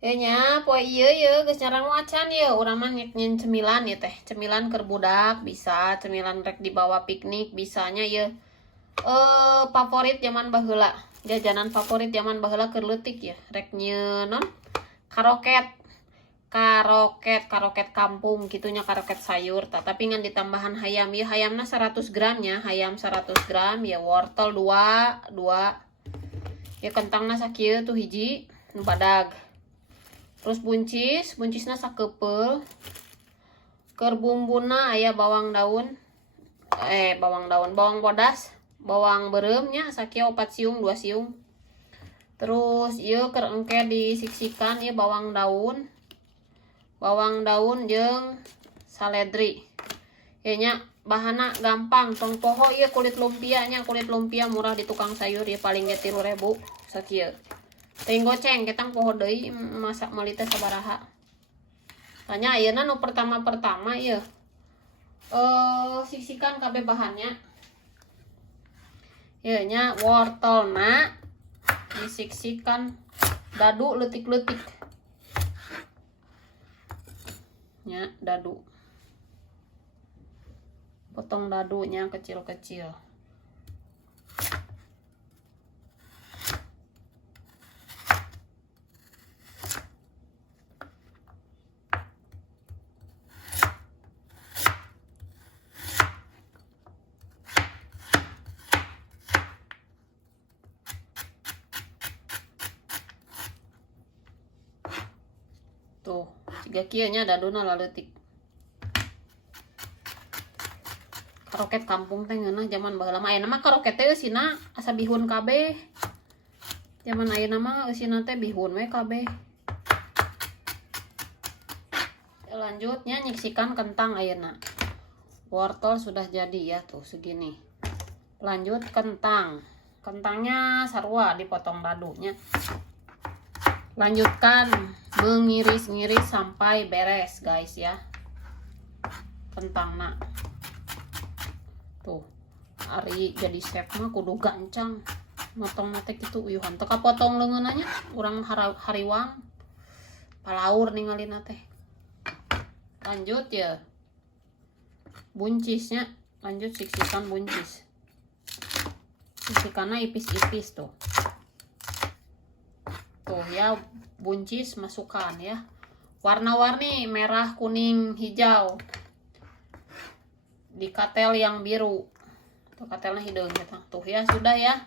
nya poe iya geus nyarang wacan ya urang mah nyen cemilan ya teh cemilan keur budak bisa cemilan rek dibawa piknik bisanya ya favorit zaman baheula jajanan favorit zaman baheula keur leutik ya rek non karoket karoket kampung gitunya karoket sayur tapi ngan ditambahan hayam ya hayamna 100 gramnya hayam 100 gram ya wortel 2 ya kentangna sakieu tuh hiji nu badag. Terus buncisna sakeupel. Keur bumbuna aya bawang bodas, bawang beureumnya sakieu 4 siung 2 siung. Terus ieu keur engke disiksikan ieu bawang daun jeung saledri. Ieu nya bahanna gampang tong poho ieu kulit lumpia murah di tukang sayur ya paling ge 3.000 sakieu. Teuing goceng ketang poho deui masak meuli teh sabaraha. Tanya ayeuna nu pertama ieu. Siksikan kabeh bahannya. Ieu nya wortelna disiksikan dadu leutik-leutik. Nya dadu. Potong dadunya kecil-kecil. Tuh, siga kieu nya daduna laleutik. Karoket kampung teh ngeunah zaman baheula mah ayeuna mah karoket teh eusina asa bihun kabeh. Zaman ayeuna mah eusina teh bihun we kabeh. Lanjutnya nyiksikan kentang ayeuna. Wortel sudah jadi ya tuh segini. Lanjut kentang. Kentangnya sarua dipotong dadunya. Lanjutkan mengiris-ngiris sampai beres guys ya. Kentangna. Tuh. Ari jadi chef mah kudu gancang. Motong teh kitu uyuhan teu kapotong leungeunanya urang hariwang. Palaur ningalina teh. Lanjut ya. Buncisnya, lanjut siksikan buncis. Siksikanna ipis-ipis tuh. Tuh ya, buncis masukkan ya. Warna-warni merah, kuning, hijau. Di katel yang biru. Tuh katelnya hideung gitu. Tuh ya, sudah ya.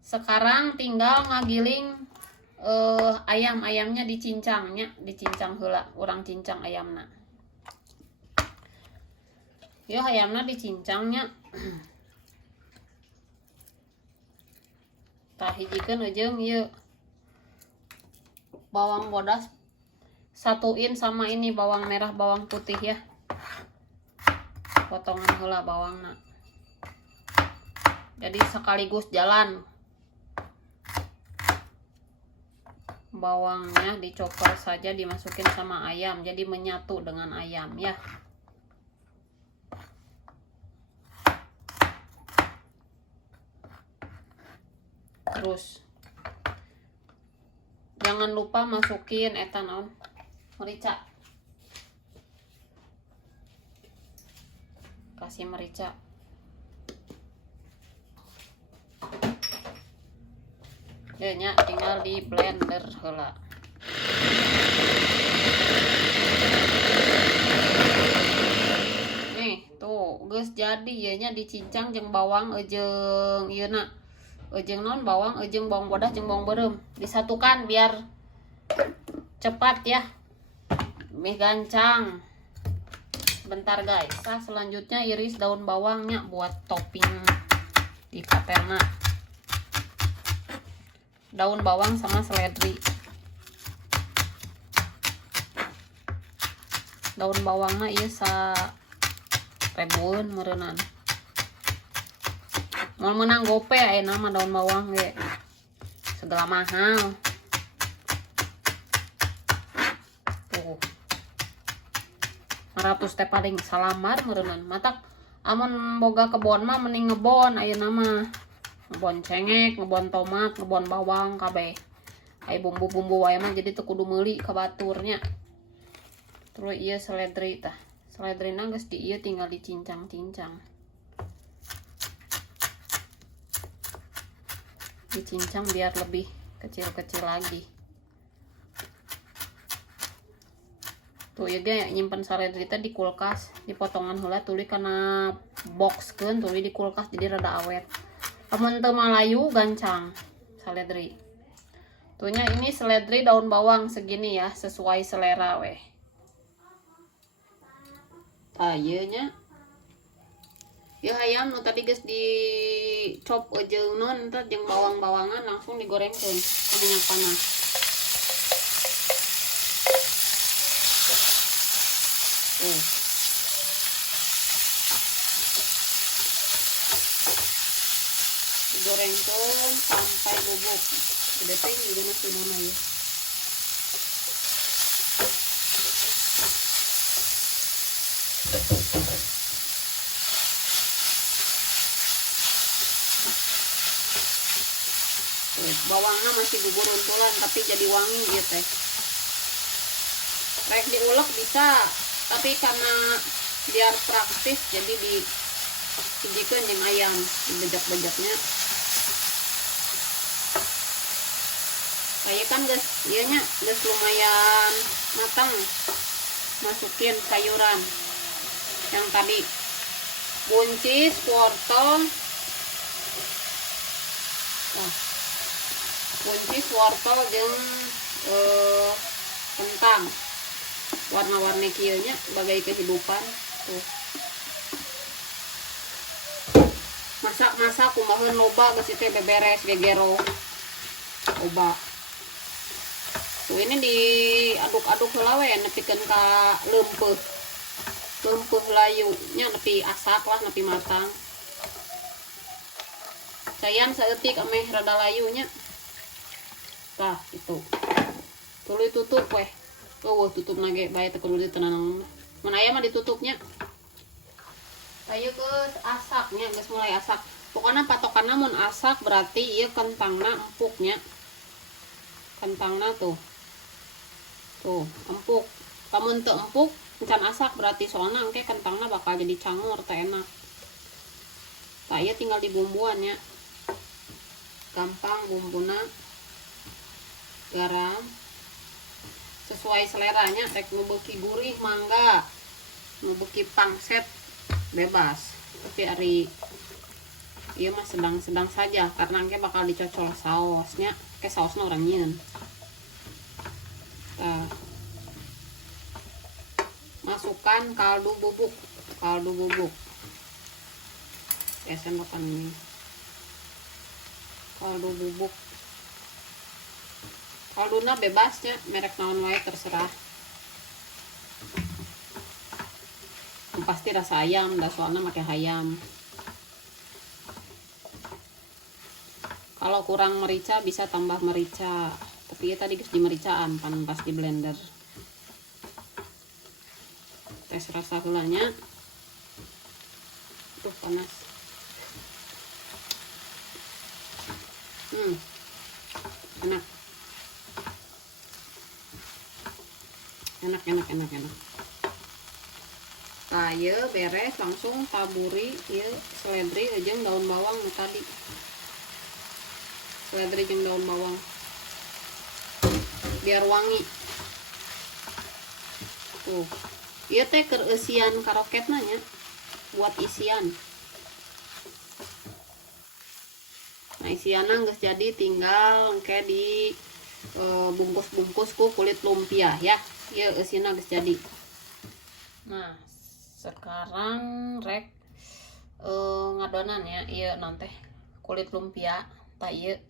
Sekarang tinggal ngagiling ayamnya dicincangnya, dicincang heula, urang cincang ayamna. Ya ayamna dicincangnya. Tah hijikeun jeung ieu bawang bodas satuin sama ini bawang merah bawang putih ya. Potongan heula bawangna. Jadi sekaligus jalan. Bawangnya dicopot saja dimasukin sama ayam jadi menyatu dengan ayam ya. Terus jangan lupa masukin etanol merica. Kasih merica. Ya nya tinggal di blender heula. Nih, tuh geus jadi ya nya dicincang jeung bawang jeung ieuna. Jeung non bawang jeung bawang bodas jeung bawang beureum disatukan biar cepat ya. Meh gancang. Bentar guys. Nah, selanjutnya iris daun bawangnya buat topping di katelna. Daun bawang sama seledri. Daun bawangna ieu sarebueun meureunana. Mau menang gope ayeuna mah daun bawang ge. Segala mahal. Tuh. 100 teh paling salamar meureunana. Matak amun boga kebon mah mending ngebon ayeuna mah. Ngebon cengek, ngebon tomat, ngebon bawang kabeh. Aya bumbu-bumbu wae mah jadi teu kudu meuli ka baturnya. Terus ieu seledri tah. Seledrina geus di ieu tinggal dicincang-cincang. Dicincang biar lebih kecil-kecil lagi. Tuh ya dia nyimpen seledri teh di kulkas, dipotongan heula tuluy kana boxkeun tuluy di kulkas jadi rada awet. Amun teu malayu gancang seledri. Tuhnya ini seledri daun bawang segini ya, sesuai selera weh. Tah ieu nya. Ieu hayam nu tadi geus dicop jeung non teh jeung bawang-bawangan langsung digorengkeun ka minyak panas. Digorengkeun sampai bubuk. Gede teh juga nasi mana ya. Bawangnya masih guguruntulan tapi jadi wangi gitu teh. Rek diulek bisa, tapi karena biar praktis jadi dijikeun jeung ayam, dibejak-bejaknya. Kayak kan guys, iya nya guys lumayan matang. Masukin sayuran yang tadi, buncis, wortel, buncis, wortel jeung kentang. Warna-warni kieu nya bagai kehidupan tuh. Masak-masak kumaha loba geus teh beberes gegero. Loba. Tuh ini diaduk-aduk heula we nepikeun ka leumpeuh. Leumpeuh layu nya nepi asak lah nepi matang. Sayan saeutik ameh rada layu nya. Tah itu. Tuluy tutup weh. Tutup nage bae teu kudu ditenanang. Mun aya mah ditutupnya. Ayo geus asaknya geus mulai asak. Pokoknya patokanna mun asak berarti ieu kentangna empuknya. Kentangna tuh. Tuh, empuk. Lamun teu empuk, encan asak berarti soalna engke kentangna bakal jadi cangur teh enak. Tah ieu tinggal dibumbuan nya. Gampang bumbuna. Garam sesuai seleranya, rek nu beuki gurih mangga, nu beuki pangset bebas. Tapi ari ieu mah sedang-sedang saja karena engke bakal dicocol saosnya, ke saosna urang nyieun. Masukkan kaldu bubuk. Sendokan ini. Kaldu bubuk. Kalduna bebasnya merek naon wae terserah. Pasti rasa ayam, dah soalnya pakai ayam. Kalau kurang merica bisa tambah merica. Tapi ya tadi geus di mericaan pan pas di blender. Tes rasa heulanya. Tuh panas. Enak. Enak. Nah, ieu beres langsung taburi ieu seledri jeung daun bawang tadi. Seledri jeung daun bawang. Biar wangi. Tuh. Ieu teh keur eusian karoketna nya. Buat isian. Nah, isianna geus jadi tinggal engke di bungkus-bungkus ku kulit lumpia ya. Ya eusina geus jadi. Nah, sekarang rek ngadonan ya. Ieu naon teh kulit lumpia. Tah ieu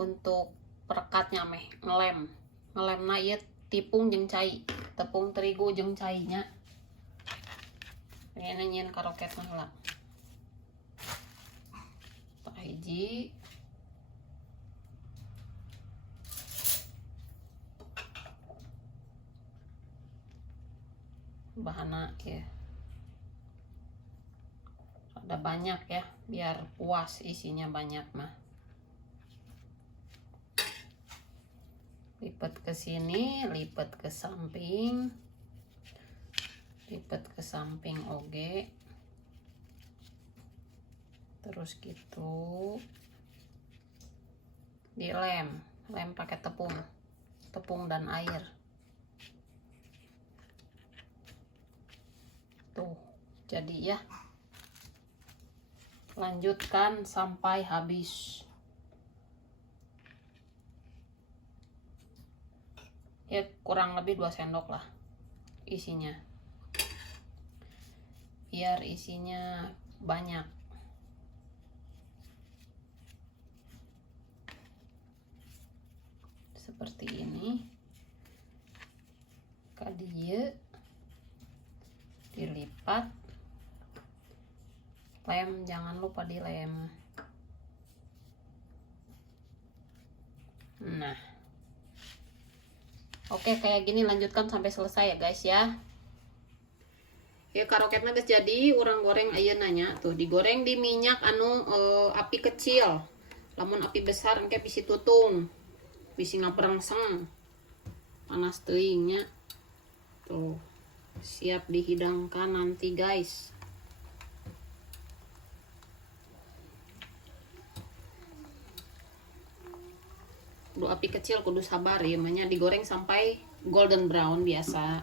untuk perekatnya meh ngelem. Ngelemna ieu tepung jeung cai. Tepung terigu jeung cainya. Pengen nyieun karoketna heula. Tah hiji. Bahannya ya ada banyak ya biar puas isinya banyak mah. lipat ke sini, lipat ke samping, lipat ke samping oge, terus gitu dilem, lem pakai tepung dan air. Tuh jadi ya, lanjutkan sampai habis ya, kurang lebih 2 sendok lah isinya, biar isinya banyak. Seperti ini, kadieu dilipat, lem, jangan lupa dilem. Nah, oke, kayak gini lanjutkan sampai selesai ya guys ya. Ya karoketnya guys, jadi orang goreng ayeuna nya tuh, digoreng di minyak anu api kecil. Lamun api besar engke bisi tutung, bisi ngaperengseng, panas teuing nya. Tuh, siap dihidangkan nanti guys. Kudu api kecil, kudu sabar ya, digoreng sampai golden brown biasa.